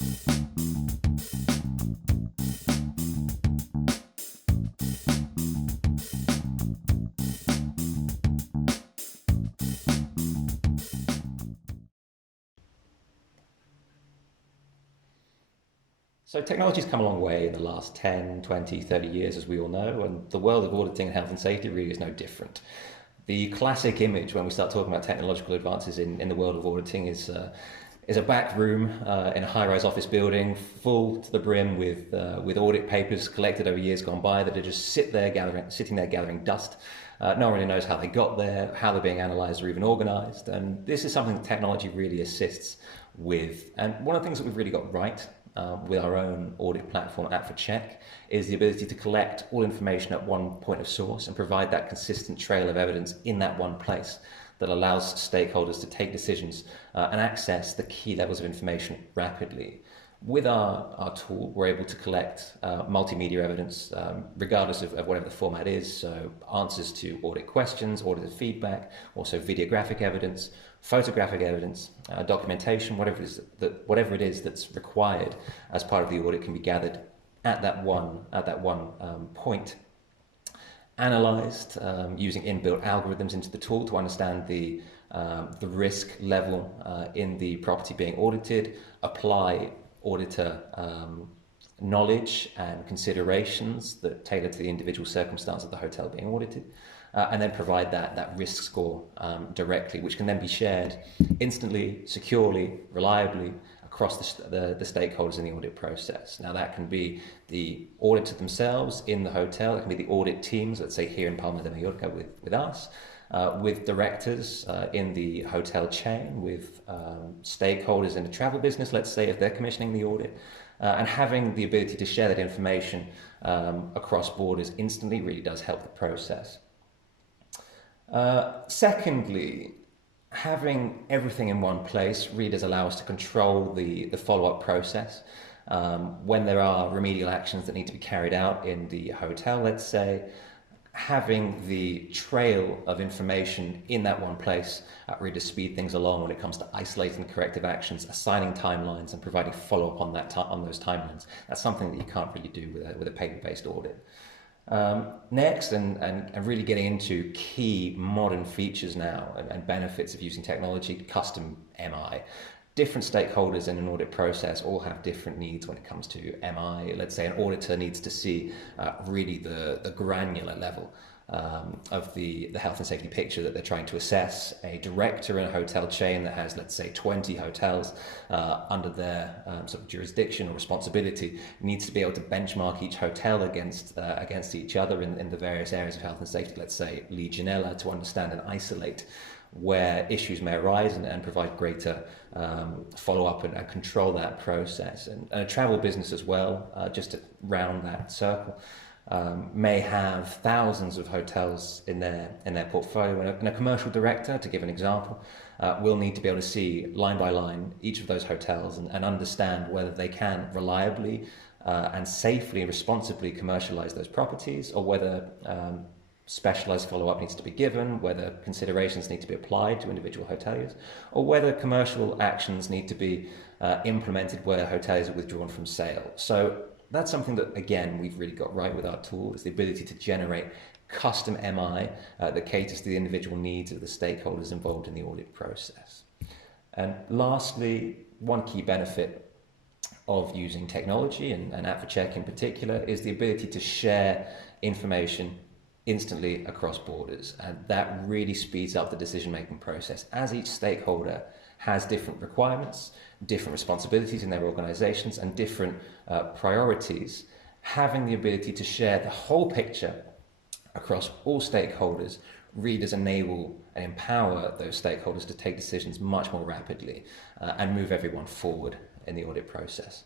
So technology's come a long way in the last 10, 20, 30 years, as we all know, and the world of auditing and health and safety really is no different. The classic image when we start talking about technological advances in the world of auditing is a back room in a high-rise office building full to the brim with audit papers collected over years gone by that are just sitting there gathering dust. No one really knows how they got there, how they're being analysed or even organised, and this is something that technology really assists with. And one of the things that we've really got right with our own audit platform, App4check, is the ability to collect all information at one point of source and provide that consistent trail of evidence in that one place that allows stakeholders to take decisions and access the key levels of information rapidly. With our tool, we're able to collect multimedia evidence, regardless of whatever the format is, so answers to audit questions, auditor feedback, also videographic evidence, photographic evidence, documentation, whatever it is that's required as part of the audit can be gathered at that one point, analysed using inbuilt algorithms into the tool to understand the risk level in the property being audited, apply auditor knowledge and considerations that tailor to the individual circumstance of the hotel being audited, and then provide that risk score directly, which can then be shared instantly, securely, reliably across the stakeholders in the audit process. Now that can be the auditor themselves in the hotel, it can be the audit teams, let's say here in Palma de Mallorca with us, with directors in the hotel chain, with stakeholders in the travel business, let's say if they're commissioning the audit, and having the ability to share that information across borders instantly really does help the process. Secondly, having everything in one place really does allow us to control the follow-up process. When there are remedial actions that need to be carried out in the hotel, let's say, having the trail of information in that one place really does speed things along when it comes to isolating corrective actions, assigning timelines and providing follow-up on those timelines. That's something that you can't really do with a paper-based audit. Next, and really getting into key modern features now and benefits of using technology, custom MI. Different stakeholders in an audit process all have different needs when it comes to MI. Let's say an auditor needs to see really the granular level of the health and safety picture that they're trying to assess. A director in a hotel chain that has, let's say, 20 hotels under their sort of jurisdiction or responsibility needs to be able to benchmark each hotel against each other in the various areas of health and safety, let's say Legionella, to understand and isolate where issues may arise and provide greater follow-up and control that process. And a travel business as well, just to round that circle, may have thousands of hotels in their portfolio, and a commercial director, to give an example, will need to be able to see line by line each of those hotels and understand whether they can reliably and safely and responsibly commercialize those properties, or whether specialized follow-up needs to be given, whether considerations need to be applied to individual hoteliers, or whether commercial actions need to be implemented where hoteliers are withdrawn from sale. So that's something that, again, we've really got right with our tool, is the ability to generate custom MI that caters to the individual needs of the stakeholders involved in the audit process. And lastly, one key benefit of using technology, and App4check in particular, is the ability to share information instantly across borders, and that really speeds up the decision-making process. As each stakeholder has different requirements, different responsibilities in their organizations, and different priorities, having the ability to share the whole picture across all stakeholders really does enable and empower those stakeholders to take decisions much more rapidly and move everyone forward in the audit process.